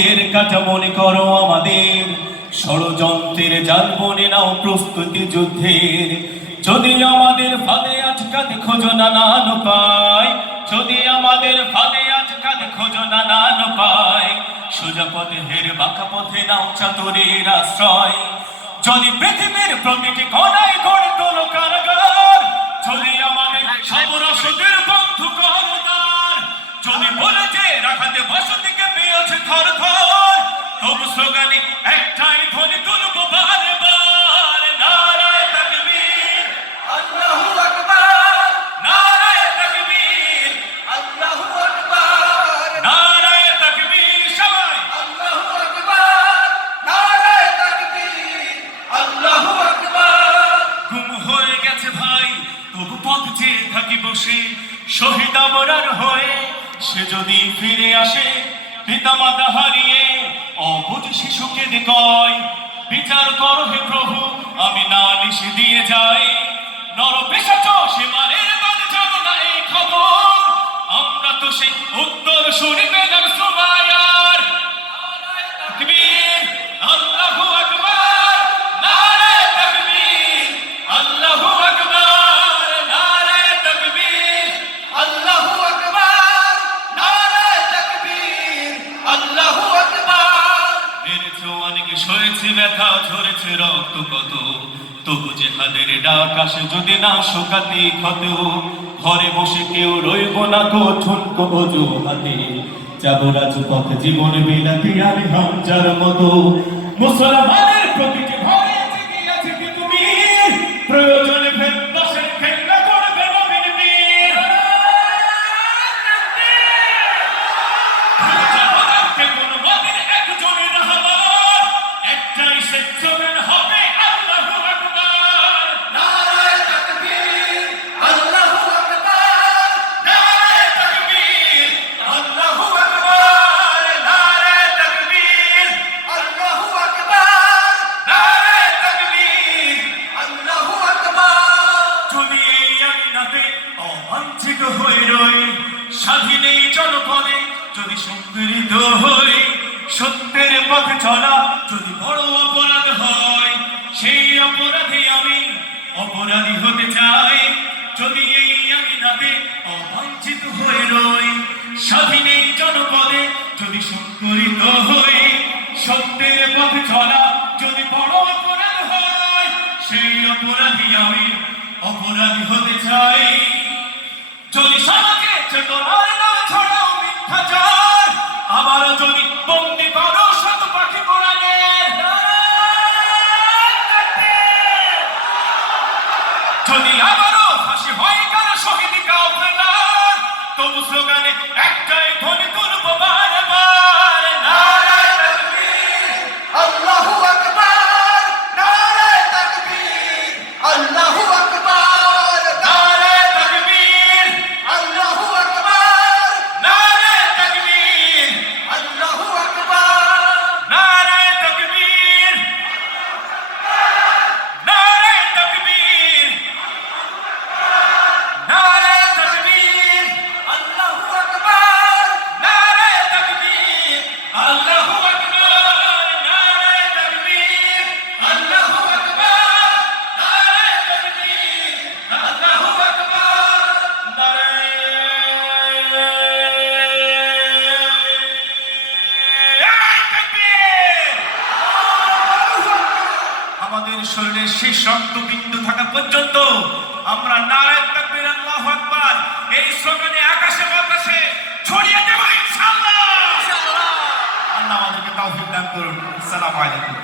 পথের কাটা মনে করো আমাদের, ষড়যন্ত্রের জাল বনে নাও প্রস্তুতি যুদ্ধের। যদি আমাদের ফাঁদে আটকাতে খোঁজো নানান উপায়, যদি আমাদের ফাঁদে আটকাতে খোঁজো নানান উপায়, সোজা পথে হের বাঁকা পথে নাও চাতুরীর আশ্রয়। যদি পৃথিবীর প্রতিটি কোণায় গড়ে তোলো কারাগার, যদি আমাদের সব রসদের বন্ধু করতার, যদি বলে যে রাখাতে বসতিকে পেয়েছে থর থর, তবু স্লোগানে একটাই ধ্বনি তুলবো বারে বার, নারায়ে তাকবীর, আল্লাহু আকবার, নারায়ে তাকবীর, আল্লাহু আকবার, নারায়ে তাকবীর। সবাই আল্লাহু আকবার, নারায়ে তাকবীর, আল্লাহু আকবার। ঘুম হয়ে গেছে ভাই, তবু পথ চেয়ে থাকি বসে, শহীদ আবরার হয়ে সে যদি ফিরে আসে, পিতা মাতা হারিয়ে অবুঝ শিশুকে কয়, বিচার করো হে প্রভু, আমি নালিশ দিয়ে যাই। নর পিশাচ সীমারের বাদ জানো না এই খবর, আমরা তো সেই উত্তর শুনি পেলাম সুমায়ার। নারায়ে তাকবীর, আল্লাহু আকবার, নারায়ে তাকবীর, আল্লাহু আকবার, নারায়ে তাকবীর, আল্লাহু আকবার, নারায়ে তাকবীর, আল্লাহু আকবার। মেরেছে অনেক, সয়েছে ব্যথা, ঝরেছে রক্ত কত, তবু জেহাদের ডাক আসে যদি না শোকাতে ক্ষত। ঘরে বসে কেউ রইব না কঠোর অজুহাতে, যাবো রাজপথ জীবন বিলাতে আমি হামজার মতো। মুসলমানের প্রতিটি ঘরে জেগে আছে কি তুমি, প্রয়োজনে দশের খেলা করবে নবীর বীর। জগতে কোনো মতের একজনের রাহবার, একটাই সে চলেন হবে আল্লাহু আকবার, নারায়ে তাকবীর, আল্লাহু আকবার, নারায়ে তাকবীর, আল্লাহু আকবার, নারায়ে তাকবীর, আল্লাহু আকবার, নারায়ে তাকবীর। আল্লাহু আকবার। যদি এই আমিনাতে অবাঞ্ছিত হয়ে রই, স্বাধীন এই জনপদে যদি সংগৃহীত হই, সত্যের পথে চলা যদি বড় অপরাধ হয়, সেই অপরাধে আমি অপরাধী হতে চাই। যদি এই আমিনাতে অবাঞ্ছিত হয়ে রই, স্বাধীন এই জনপদে যদি সংগৃহীত হই, সত্যের পথে চলা যদি বড় অপরাধ হয়, সেই অপরাধী আমি অপরাধী হতে চাই। যদি সমাজে চেতনার নাম ছড়াও মিথ্যাচার, আবারও যদি বন্দি করো শত পাখি কোরআনের, যদি আবারও ফাঁসি হয় কারো শহীদ কাফেলার, তবু স্লোগানে একটাই ধ্বনি তুলবো বারে বার, নারায়ে তাকবীর, আল্লাহু আকবার, নারায়ে তাকবীর, আল্লাহু আকবার, নারায়ে তাকবীর, আল্লাহু আকবার, নারায়ে তাকবীর, আল্লাহু আকবার। নারায়ে তাকবীর, নারায়ে তাকবীর, নারায়ে তাকবীর, আল্লাহু আকবার, নারায়ে তাকবীর, আল্লাহু আকবার, নারায়ে তাকবীর, আল্লাহু আকবার, নারায়ে তাকবীর, আল্লাহু আকবার। আমাদের শরীরে শেষ রক্তবিন্দু থাকা পর্যন্ত আমরা নারায়ে তাকবীর, আল্লাহু আকবার এই স্লোগানে আকাশে বাতাসে ছড়িয়ে দেব ইনশাআল্লাহ। আল্লাহ আমাদেরকে তৌফিক দান করুন। আসসালামু আলাইকুম।